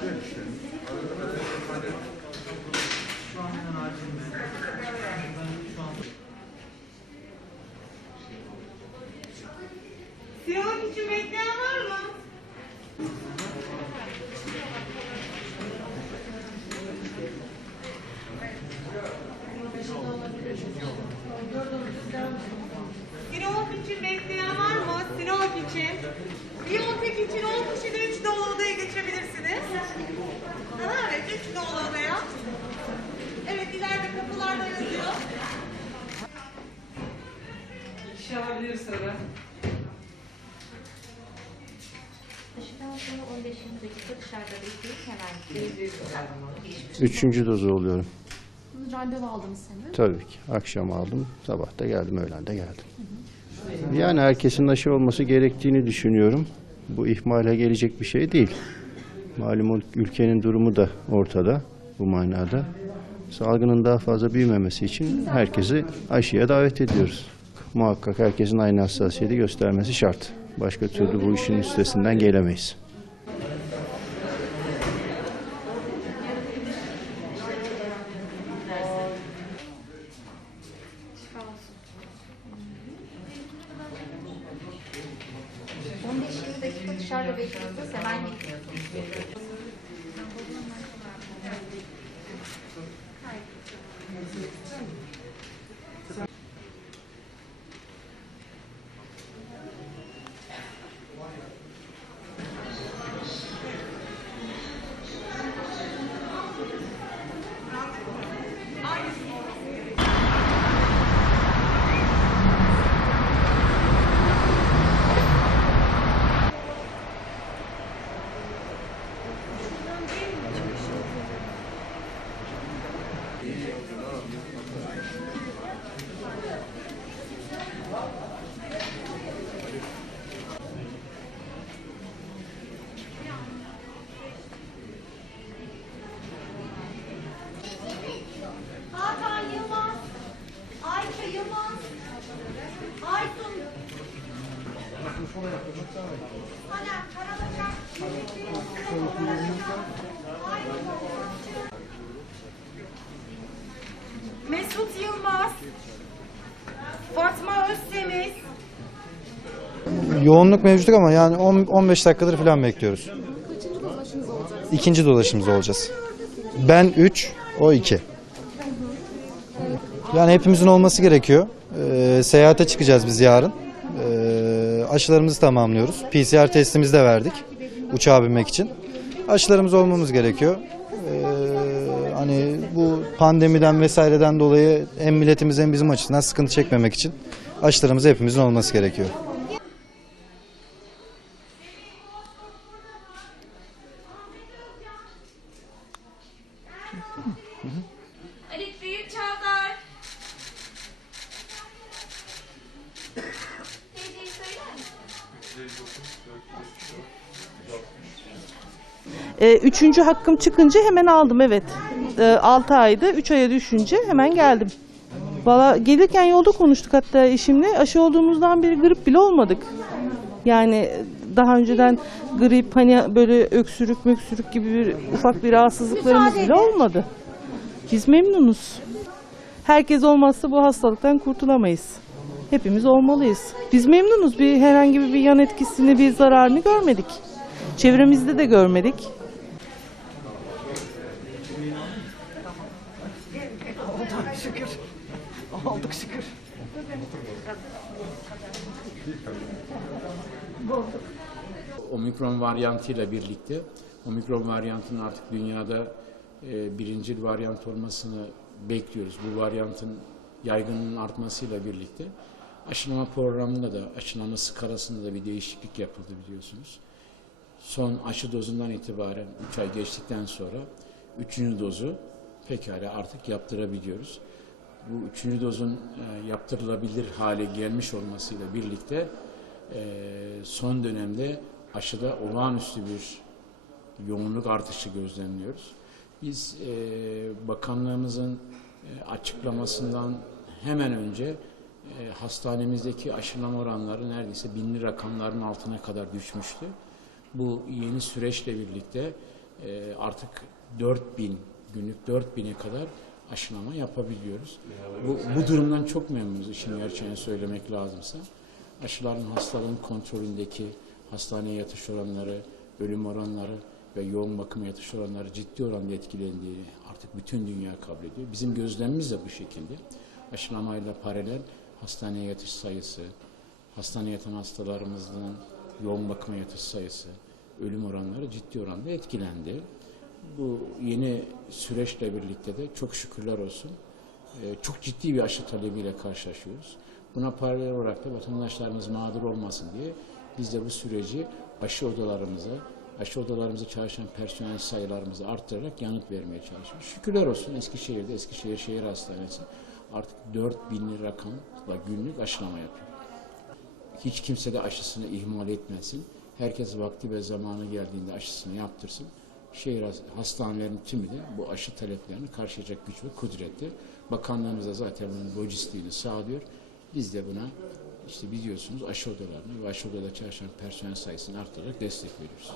Maden işte. Maden. Şu an hemen acil şey de. Sonra 15-20 dışarıda bekleyip Üçüncü dozu oluyorum. Randevu aldınız sanırım. Tabii ki. Akşam aldım. Sabah da geldim. Öğlen de geldim. Yani herkesin aşı olması gerektiğini düşünüyorum. Bu ihmale gelecek bir şey değil. Malum ülkenin durumu da ortada bu manada. Salgının daha fazla büyümemesi için herkesi aşıya davet ediyoruz. Muhakkak herkesin aynı hassasiyeti göstermesi şart. Başka türlü bu işin üstesinden gelemeyiz. Hı. 15-20 dakika dışarıda bekliyorsanız hemen gitmiyorsunuz. Hakan Mesut Yılmaz, Fatma Öztemiz, Yoğunluk mevcut ama yani 10 15 dakikadır falan bekliyoruz. İkinci dolaşımız olacağız. Ben 3, o 2. Yani hepimizin olması gerekiyor. Ee, seyahate çıkacağız biz yarın. Ee, aşılarımızı tamamlıyoruz. PCR testimizi de verdik uçağa binmek için. Aşılarımız olmamız gerekiyor. Ee, hani bu pandemiden vesaireden dolayı hem milletimiz hem bizim açısından sıkıntı çekmemek için aşılarımız hepimizin olması gerekiyor. Ali Büyük Çavdar. Teyzeyi söyler misin? E, üçüncü hakkım çıkınca hemen aldım evet. E, 6 aydı. 3 aya düşünce hemen geldim. Valla gelirken yolda konuştuk hatta eşimle. Aşı olduğumuzdan beri grip bile olmadık. Yani daha önceden grip hani böyle öksürük möksürük gibi bir ufak bir rahatsızlıklarımız bile olmadı. Biz memnunuz. Herkes olmazsa bu hastalıktan kurtulamayız. Hepimiz olmalıyız. Biz memnunuz. Bir herhangi bir yan etkisini, bir zararını görmedik. Çevremizde de görmedik. Omikron varyantıyla birlikte omikron varyantının artık dünyada e, birincil varyant olmasını bekliyoruz. Bu varyantın yaygınlığının artmasıyla birlikte aşılama programında da aşılama skarasında da bir değişiklik yapıldı biliyorsunuz. Son aşı dozundan itibaren 3 ay geçtikten sonra 3. dozu pekala artık yaptırabiliyoruz. Bu üçüncü dozun e, yaptırılabilir hale gelmiş olmasıyla birlikte e, son dönemde aşıda olağanüstü bir yoğunluk artışı gözlemliyoruz. Biz e, bakanlığımızın e, açıklamasından hemen önce e, hastanemizdeki aşılama oranları neredeyse binli rakamların altına kadar düşmüştü. Bu yeni süreçle birlikte e, artık 4000 günlük 4000'e kadar aşılama yapabiliyoruz. Bu, bu durumdan çok memnunuz işin gerçeğini söylemek lazımsa. Aşıların hastalığın kontrolündeki hastaneye yatış oranları, ölüm oranları ve yoğun bakıma yatış oranları ciddi oranda etkilendiği artık bütün dünya kabul ediyor. Bizim gözlemimiz de bu şekilde. Aşılamayla paralel hastaneye yatış sayısı, hastaneye yatan hastalarımızın yoğun bakıma yatış sayısı, ölüm oranları ciddi oranda etkilendi. Bu yeni süreçle birlikte de çok şükürler olsun e, çok ciddi bir aşı talebiyle karşılaşıyoruz. Buna paralel olarak da vatandaşlarımız mağdur olmasın diye biz de bu süreci aşı odalarımıza, aşı odalarımızda çalışan personel sayılarımızı arttırarak yanıt vermeye çalışıyoruz. Şükürler olsun Eskişehir'de, Eskişehir Şehir Hastanesi artık 4000 rakamla günlük aşılama yapıyor. Hiç kimse de aşısını ihmal etmesin. Herkes vakti ve zamanı geldiğinde aşısını yaptırsın. Şehir has- hastanelerinin tümü de bu aşı taleplerini karşılayacak güç ve kudretli. Bakanlığımız da zaten bunun lojistiğini sağlıyor. Biz de buna işte biliyorsunuz aşı odalarını ve aşı odada çalışan personel sayısını arttırarak destek veriyoruz.